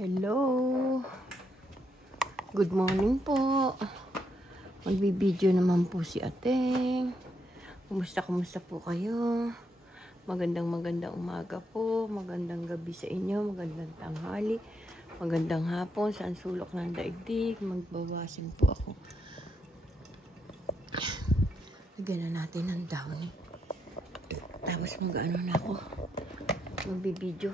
Hello. Good morning po. Magbibideo naman po si Ateng. Kumusta po kayo? Magandang umaga po. Magandang gabi sa inyo. Magandang tanghali. Magandang hapon. Saan sulok ng daigdig. Magbawasin po ako. Lagyan na natin ng downy. Tapos mag-ano na ako. Magbibideo.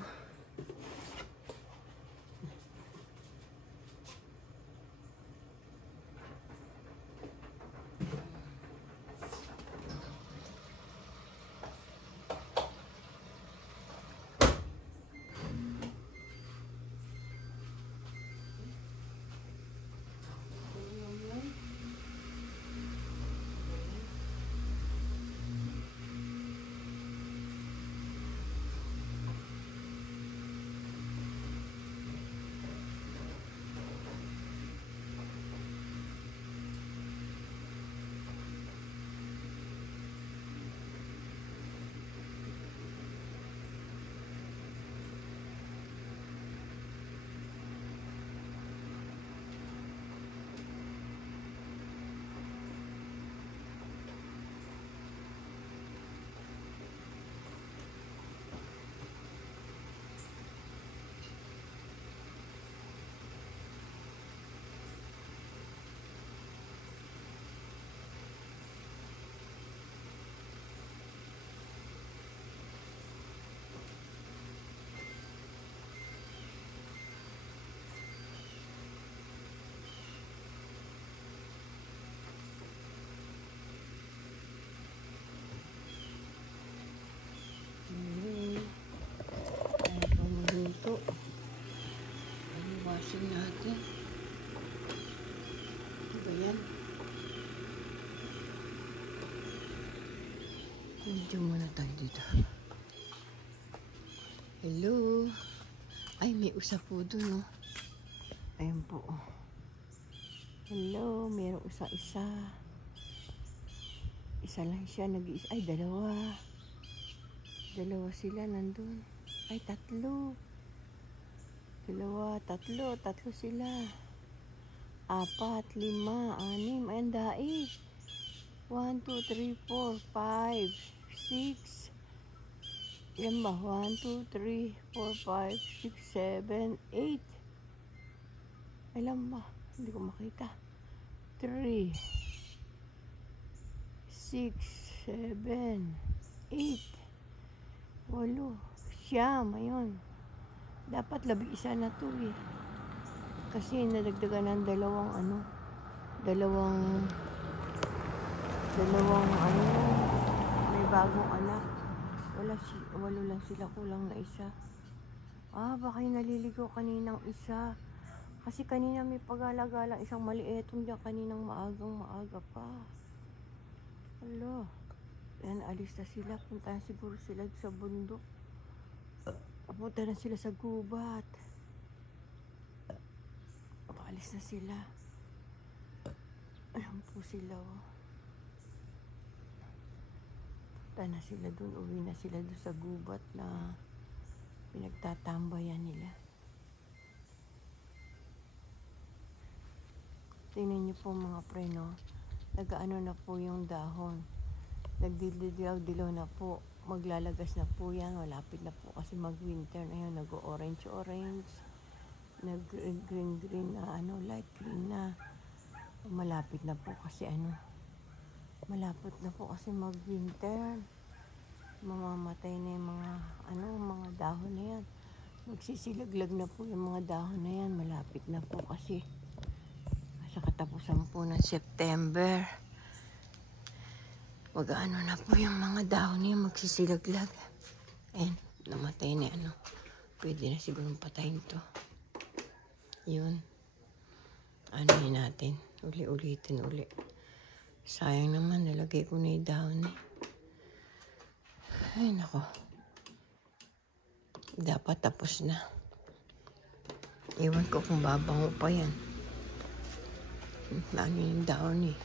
Natin. Ano ba yan? Medyo muna tayo dito. Hello. Ay, may usap po dun, no? Ayan po. Hello. Mayroong isa. Isa lang siya. Nag-iisa. Ay, dalawa. Dalawa sila nandun. Ay, tatlo. Dalawa, tatlo sila. 4, 5, 6. Ayan, dai. 1, 2, 3, 4, 5, 6. Yan ba? 1, 2, 3, 4, 5, 6, 7, 8. Alam ba? Hindi ko makita. 3, 6, 7, 8. 8. Siyam. Ayun. Dapat 11 na to eh. Kasi nadagdagan ng dalawang may bagong anak. Walo lang sila, kulang na isa. Baka yung naliligaw kaninang isa. Kasi kanina may pag-alagalang isang malietong diyan kaninang maaga pa. Hello. Yan, alis na sila. Punta siguro sila sa bundok. Punta na sila sa gubat. Paalis na sila. Ayan po sila. Punta na sila dun. Uwi na sila dun sa gubat na pinagtatambayan nila. Tingnan niyo po mga preno. Nag-ano na po yung dahon. Nagdidilaw na po. Maglalagas na po yan. Malapit na po kasi mag-winter na yun. Nag-orange. Nag-green na light green na. Malapit na po kasi mag-winter. Mamamatay na yung mga dahon na yan. Magsisilaglag na po yung mga dahon na yan. Malapit na po kasi sa katapusan po ng September. Mag-ano na po yung mga dahon niya, magsisilaglag. Ayan, namatay na Pwede na siguro patayin to. Yun. Anuhin natin. Ulitin. Sayang naman, nalagay ko na yung dahon eh. Ay, nako. Dapat tapos na. Iwan ko kung babango pa yan. Ano yung dahon eh.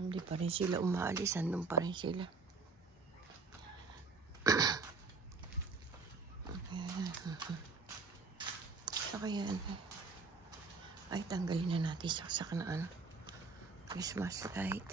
Hindi pa rin sila umaalis. Andun pa rin sila. Saka yan. Ay, tanggalin na natin saksak na ano. Christmas light.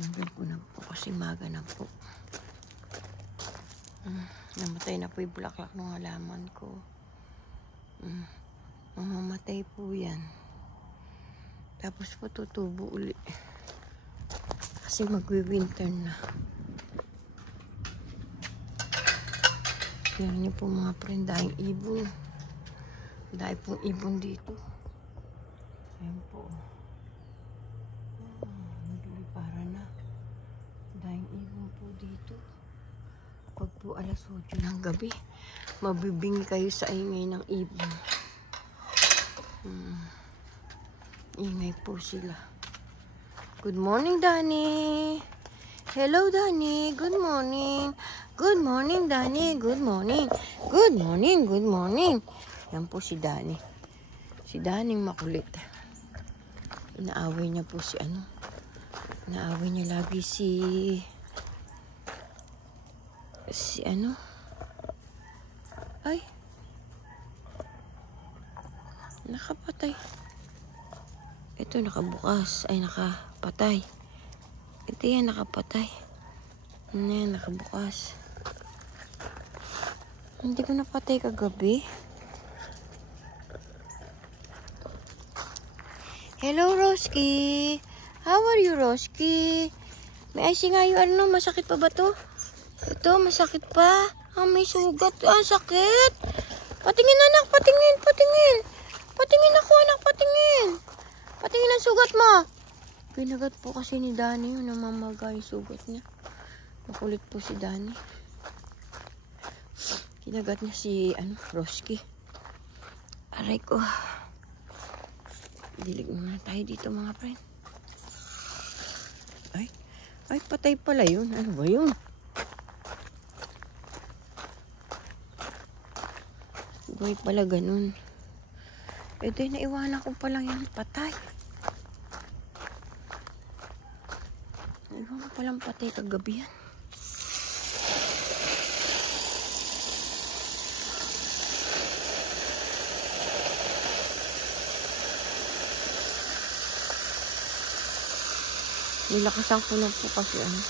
Tanggal ko na po kasi maga na po. Namatay na po yung bulaklak ng halaman ko. Mamamatay po yan. Tapos po tutubo uli. Kasi magwi-winter na. Kaya niyo po mga friend, dahil ibon. Dahil pong ibon dito. Ayan po. Para na. Dahil ibon po dito. Pag po alas 8 ng gabi, mabibingi kayo sa ingay ng ibon. Ingay po sila. Good morning, Danny. Hello, Danny. Good morning. Good morning, Danny. Good morning. Good morning. Good morning. Yan po si Danny. Si Danny makulit. Inaaway niya po si ano. Inaaway niya lagi si ano. Ay. Nakapatay. Ito nakabukas. Ay, nakapatay. Ito yan, nakapatay. Ano yan, nakabukas. Hindi ko napatay kagabi. Hello, Roski. How are you, Roski? May icing nga yung ano, masakit pa ba to? Ito, masakit pa. May sugat. Sakit. Patingin, anak, patingin, patingin. Patingin ako, anak, patingin. Patingin ang sugat mo. Pinagat po kasi ni Danny yung namamaga yung sugat niya. Makulit po si Danny. Kinagat niya si Roski. Aray ko. Dilig muna tayo dito mga friend. Ay, patay pala yun. Ano ba yun? Buhay pala ganun. Ito yung naiwanan ko palang yan. Patay. Naiwanan ko palang patay kagabi yan. Nilakasan ko na po kasi ano.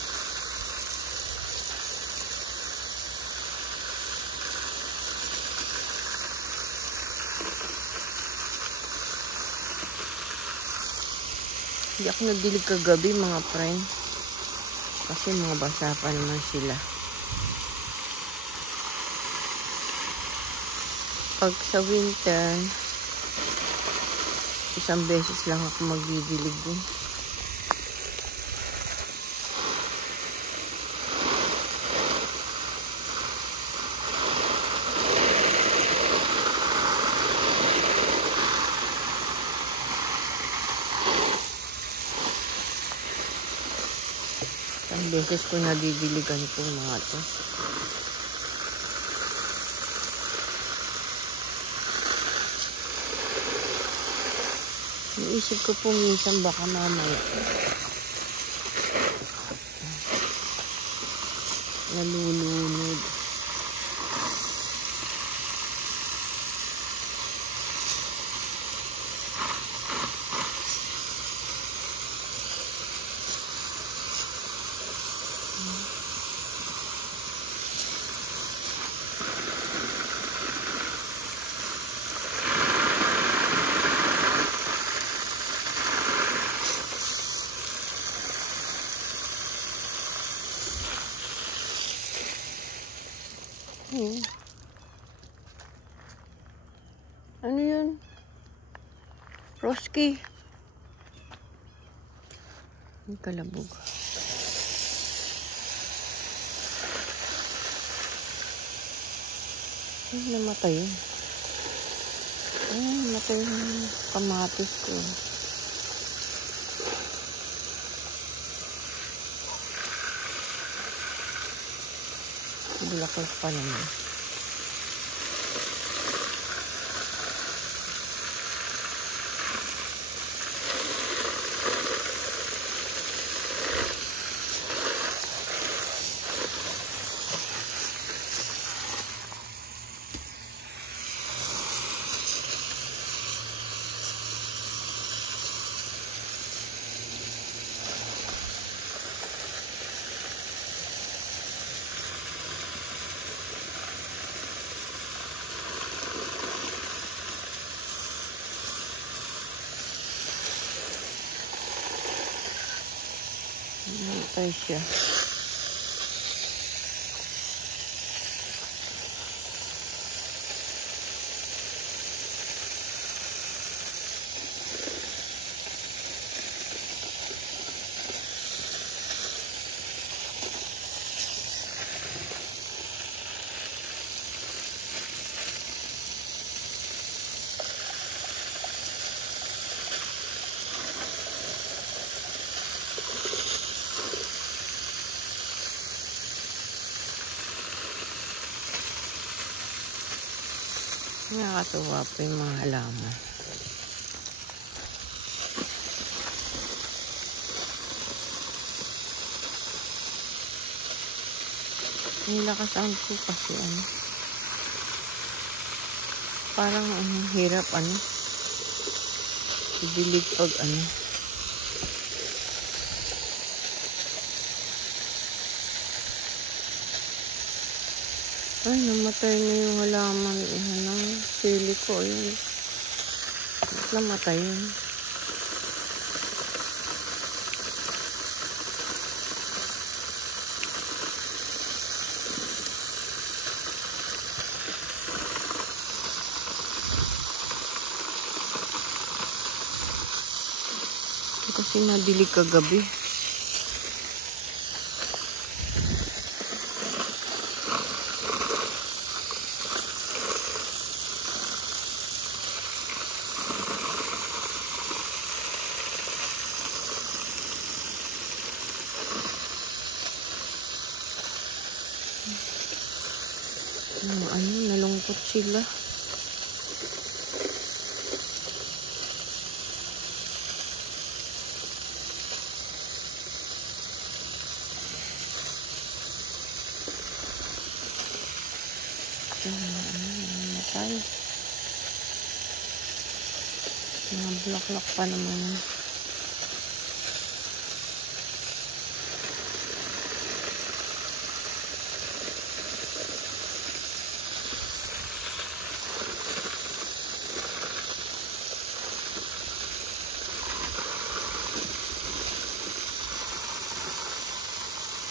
Hindi ako nagdilig kagabi mga friend. Kasi mga basa pa naman sila. Pag sa winter, isang beses lang ako magdidilig din. Isang beses ko nadidiligan po mga to. Iisip ko po minsan baka mamaya nalulunod. Ano yun? Roski. Ang kalabog. Ay, namatay yun. Ay, namatay yung kamatis ko. Bulaklak pa naman. Namatay siya. Nakakatuwa po yung mga halaman. Nilakas ang ko kasi ano. Parang hirap ano. Idilig pag ano. Ay, namatay na yung halaman ng sili ko. Ayun. Namatay yun. Kasi madilig kagabi. Nalungkot sila. Namatay. Mga bulaklak pa naman.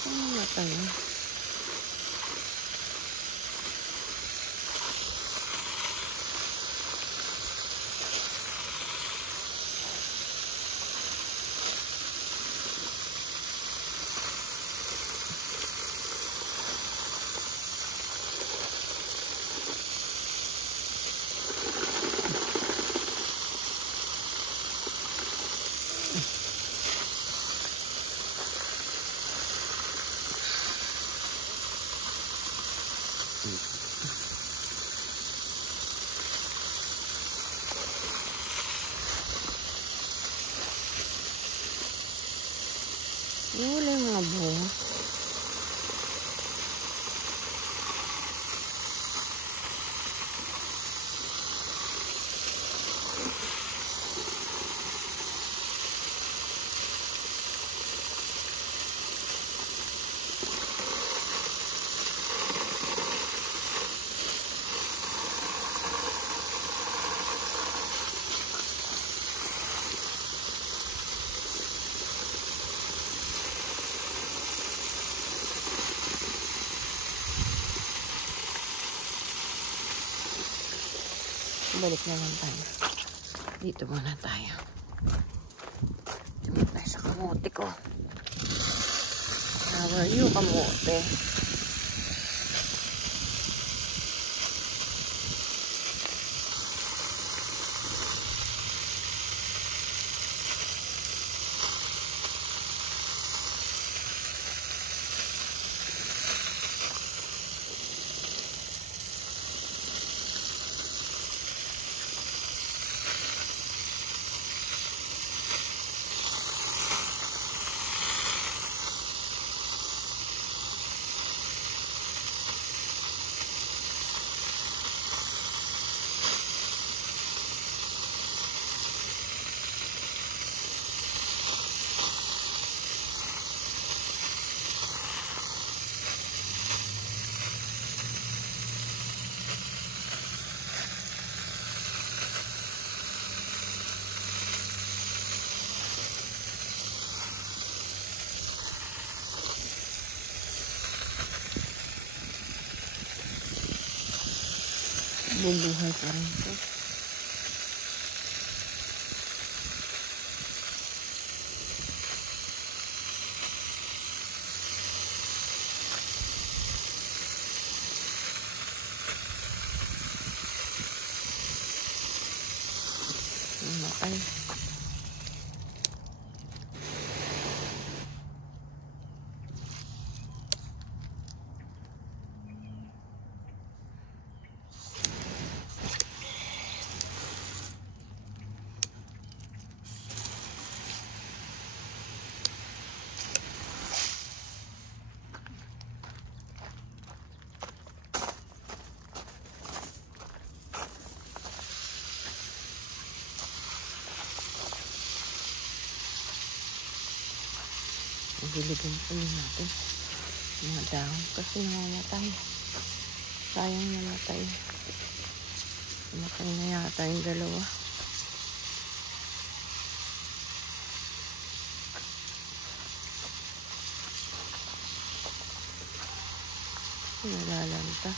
Namatay. Wala yung mga bunga. Balik na lang tayo. Dito muna tayo. Dito tayo sa kamote ko. How are you, kamote? Bubuhay pa rin ito. Namatay. Diligan ulit natin mga dahon kasi namamatay. Sayang namatay. Namatay na yata yung dalawa. Nalalanta.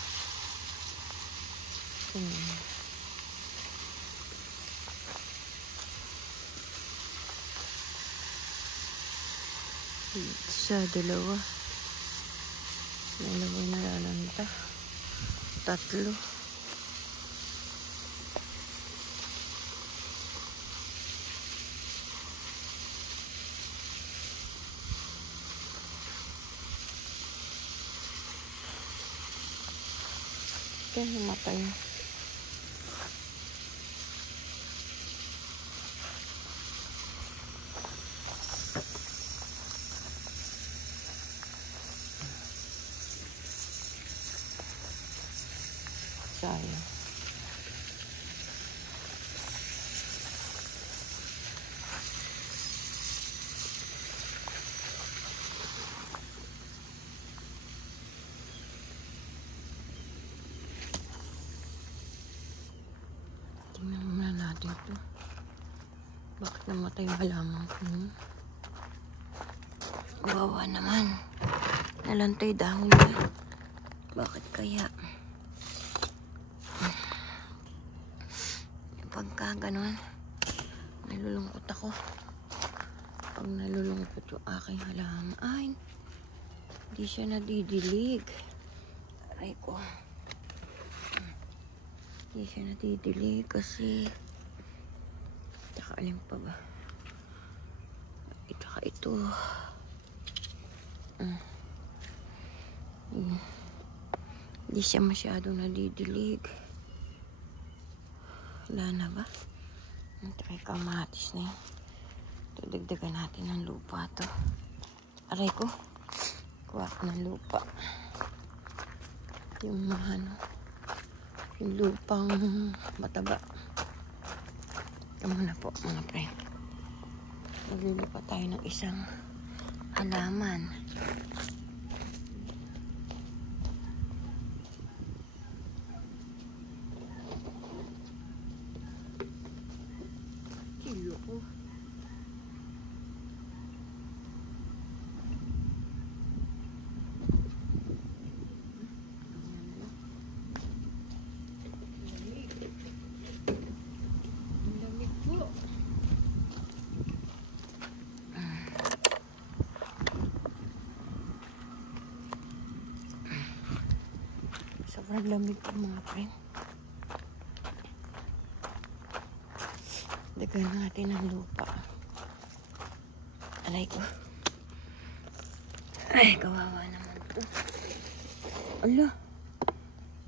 Isa, dalawa. Dalawa'y nalalanta. Tatlo. Kaya namatay. Sayang. Tingnan muna natin ito. Bakit namatay yung halaman ko? Kawawa naman. Nalantay dahon niya. Bakit kaya? Pagka ganon, nalulungkot ako. Pag nalulungkot yung aking halaman, ay, hindi siya nadidilig. Aray ko. Hindi siya nadidilig kasi tsaka alin pa ba? Tsaka ito. Hindi siya masyadong nadidilig. Wala na ba? Try kamatis na yun. Ito, dagdagan natin ng lupa to. Aray ko. Kuha ko ng lupa. Yung yung lupang mataba. Ito muna po mga pre. Maglulupa tayo ng isang halaman. Kilo ko. Sobrang lamig po mga friend. Dagan natin ang lupa. Alay ko. Ay, kawawa naman po. Ala,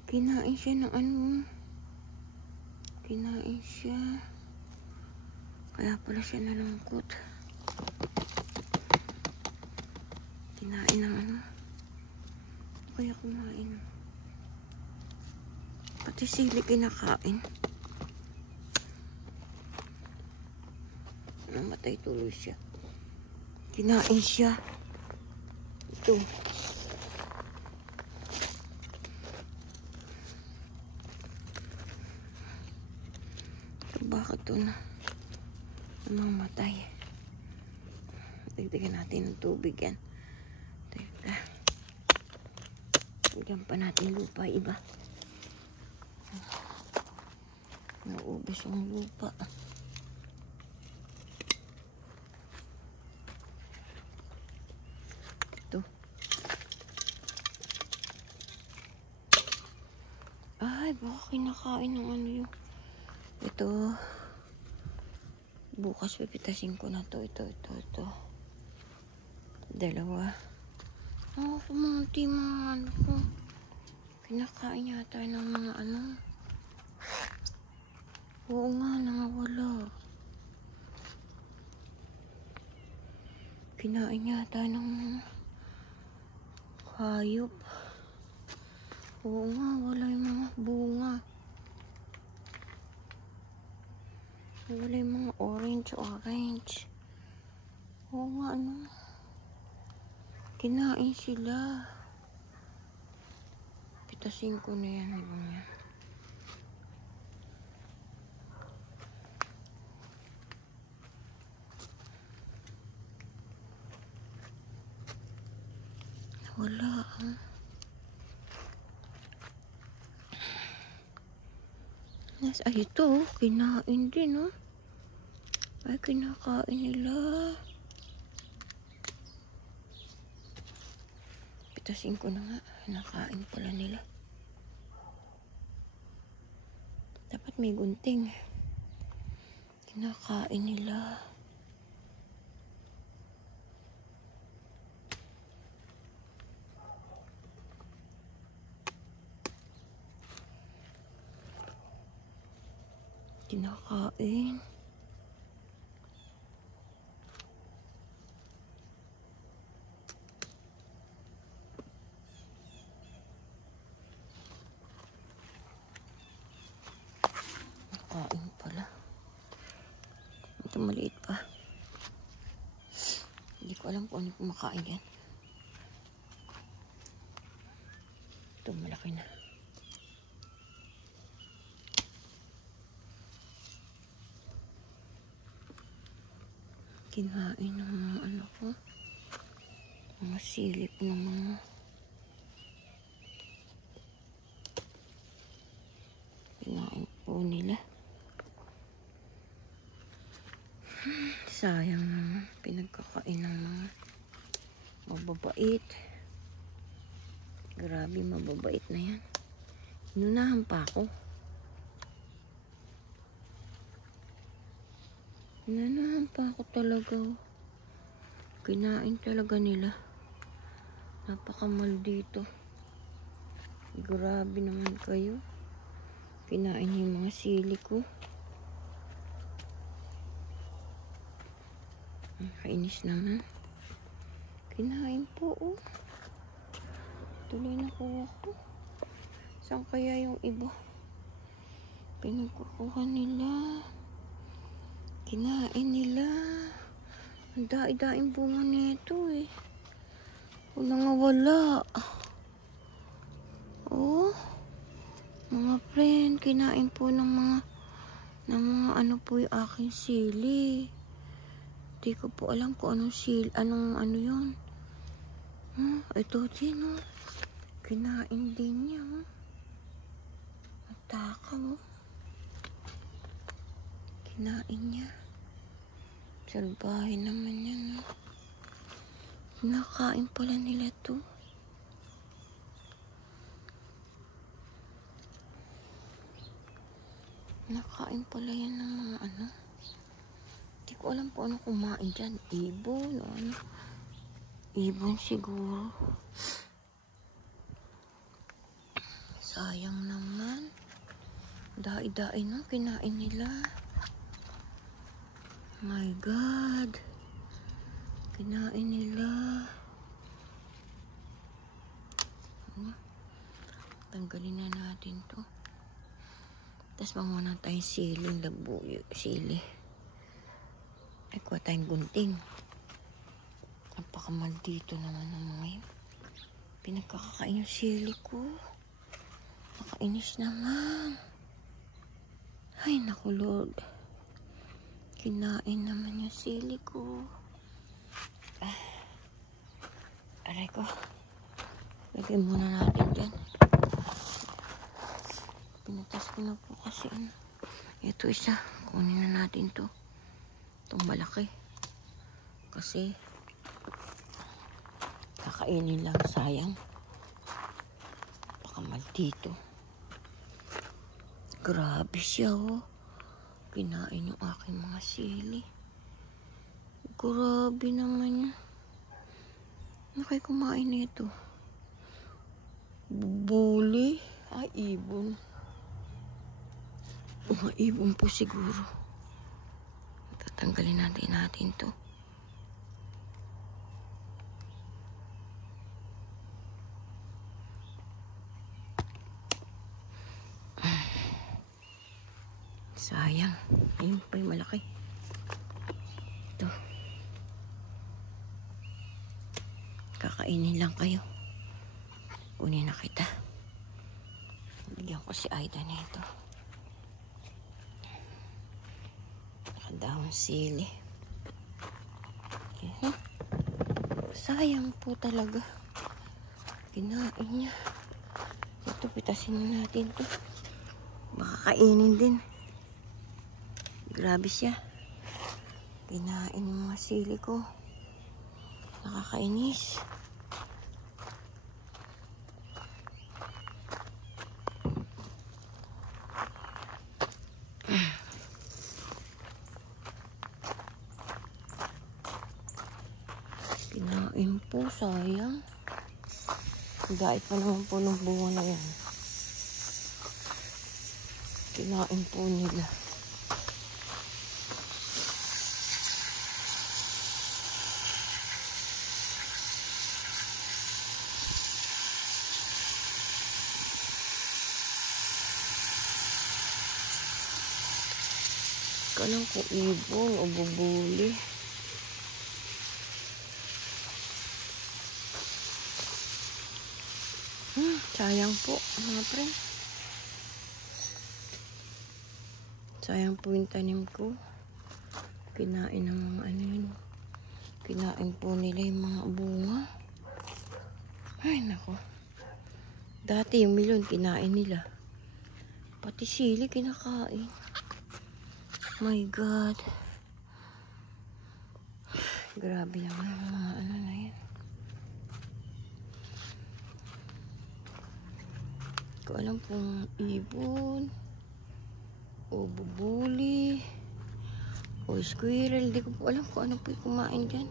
kinain siya ng ano. Kinain siya. Kaya pala siya nalungkot. Kinain ng ano. Kaya kumain. Pati sili kinakain. Namatay tuloy siya. Kinain siya. Ito. Ito bakit ito na namamatay? Dagdagan natin ng tubig yan. Teka. Dagdagan pa natin lupa iba. Naubos ang lupa. Ito. Ay, baka kinakain ng ano yung... Ito. Bukas pipitasin ko na to. Ito. Dalawa. Oh, kumunti mga ano ko. Kinakain yata ng mga ano. Oo nga, nawawala. Kinain yata ng mga hayop. Oo nga, wala yung mga bunga. Wala yung mga orange. Oo nga, ano. Kinain sila. Pitasin ko na yan, ibang yan. Wala, Ay, ito, kinain din, oh. Ay, kinakain nila. Pitasin ko na nga. Nakain pala nila. Dapat may gunting. Kinakain nila. Kinakain. Nakain pala. Ito maliit pa. Hindi ko alam kung ano kumakain yan. Ito malaki na. Kinain ng mga ano ko. Mga silip ng mga kinain po nila. Sayang naman. Pinagkakain ng mga mababait. Grabe, mababait na yan. Inunahan pa ako. Inunahan pa ako talaga. Kinain talaga nila. Napakamaldito. Grabe naman kayo. Kinain yung mga sili ko. Kainis naman. Kinain po, oh. Tuloy na kuha ko. Saan kaya yung iba? Pinagkukuha nila. Kinain nila. Ang dai-daing bunga nito, eh. Wala nga wala. Oh. Mga friend, kinain po ng mga ano po yung aking sili. Hindi ko po alam kung anong anong ano yun. Ito din, oh. Kinain din niya, oh. Matakaw, oh. Kinain niya. Salbahe naman yan, oh. Kinakain pala nila to. Nakain pala yan ng mga ano. Hindi ko alam kung ano kumain dyan. Ibon o ano. Ibon siguro. Sayang naman. Dai-dai na kinain nila. My God. Kinain nila. Tanggalin na natin to. Tapos mamuna tayong siling labuyo. Sili. Ay, kuha tayong gunting. Napakamaldito naman ng mga yun. Pinagkakakain yung sili ko. Nakainis naman. Ay, naku Lord. Kinain naman yung sili ko. Aray ko. Lagay muna natin dyan. Pinatas ko na po kasi ano. Ito isa. Kunin na natin to. Itong malaki. Kasi kakainin lang, sayang. Baka maldito. Grabe siya, oh. Kinain yung aking mga sili. Grabe naman yan. Ano kayo kumain nito? Buli? Ay, ibon. Mga ibon po siguro. Tatanggalin natin to. Sayang. Ayun pa yung malaki. Ito. Kakainin lang kayo. Kunin na kita. Bigyan ko si Aida nito. Nakadahon sili. Okay, huh? Sayang po talaga. Kinain niya. Ito, pitasin na natin to. Baka kainin din. Grabe siya. Kinain yung mga sili ko. Nakakainis. Kinain po, sayang. Gait pa naman po ng bunga na yan. Kinain po nila. Kanang ko ibon o bubuli. Sayang po, mga friend. Sayang po yung tanim ko. Kinain ng mga ano yun. Kinain po nila yung mga bunga. Ay, nako. Dati yung melon, kinain nila. Pati sili, kinakain. My God. Grabe naman ang mga ano na yan. Hindi ko alam kung ibon o bubuli o squirrel. Hindi ko po alam kung ano po yung kumain dyan.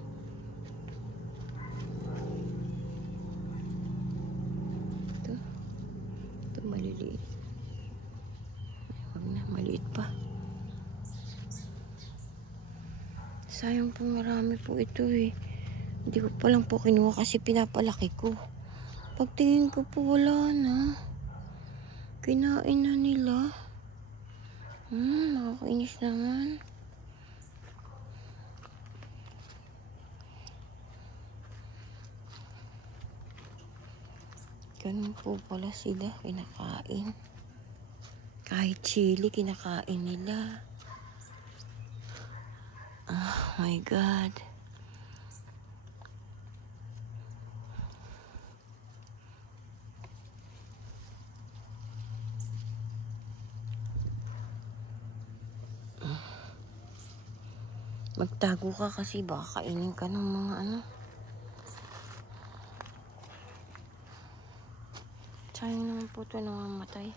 Ito maliliit. Huwag na, maliit pa. Sayang po, marami po ito eh. Hindi ko pa lang po kinuha kasi pinapalaki ko. Pagtingin ko po, wala na. Kinain na nila. Nakakainis naman. Ganun po pala sila, kinakain. Kahit chili, kinakain nila. Oh my God. Magtago ka kasi baka kainin ka ng mga ano. Sayang naman po ito namamatay.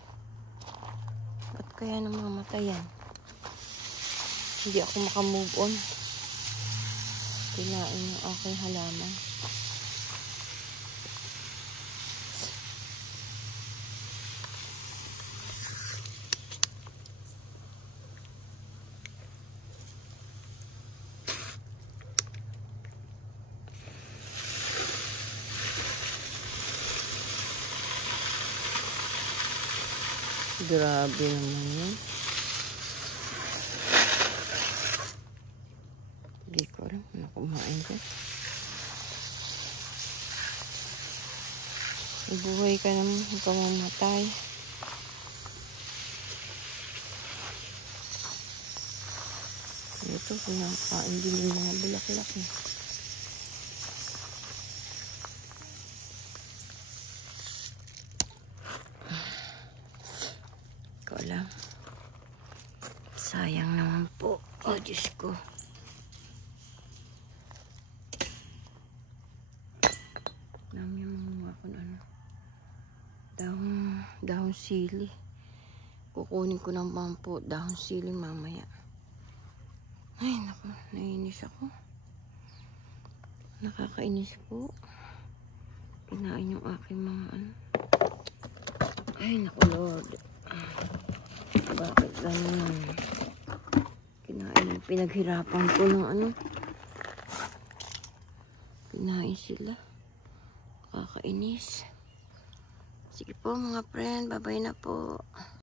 Ba't kaya namamatay yan? Hindi ako makamove on. Kinain yung aking halaman. Grabe naman yun. Hindi ko alam na kumain ka. Buhay ka naman, ikaw mamatay. Ito, pinakain din yung mga bulaklak eh. Ko alam. ko. Namimumuha ko na ano. Dahon sili. Kukunin ko ng bampo. Dahon sili mamaya. Ay, naku. Nainis ako. Nakakainis po. Kinain yung aking mga ano. Ay, naku Lord. Bakit ganun? Kinain yung pinaghirapan ko ng ano. Kinain sila. Kakainis. Sige po mga friend. Bye-bye na po.